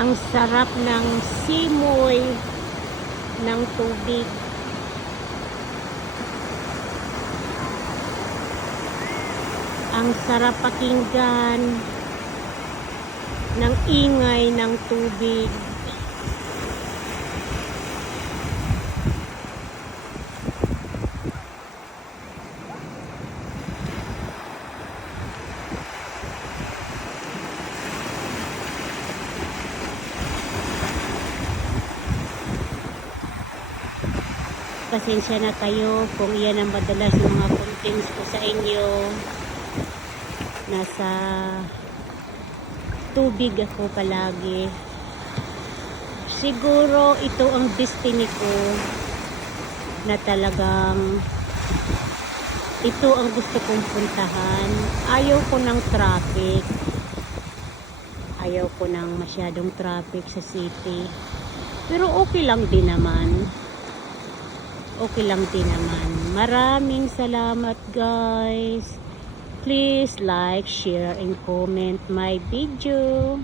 Ang sarap ng simoy ng tubig. Ang sarap pakinggan ng ingay ng tubig. Pasensya na kayo kung iyan ang madalas mga contents ko sa inyo. Nasa tubig ako palagi. Siguro ito ang destiny ko na talagang ito ang gusto kong puntahan. Ayaw ko ng traffic. Ayaw ko ng masyadong traffic sa city. Pero okay lang din naman. Okay lang din naman. Maraming salamat guys. Please like, share, and comment my video.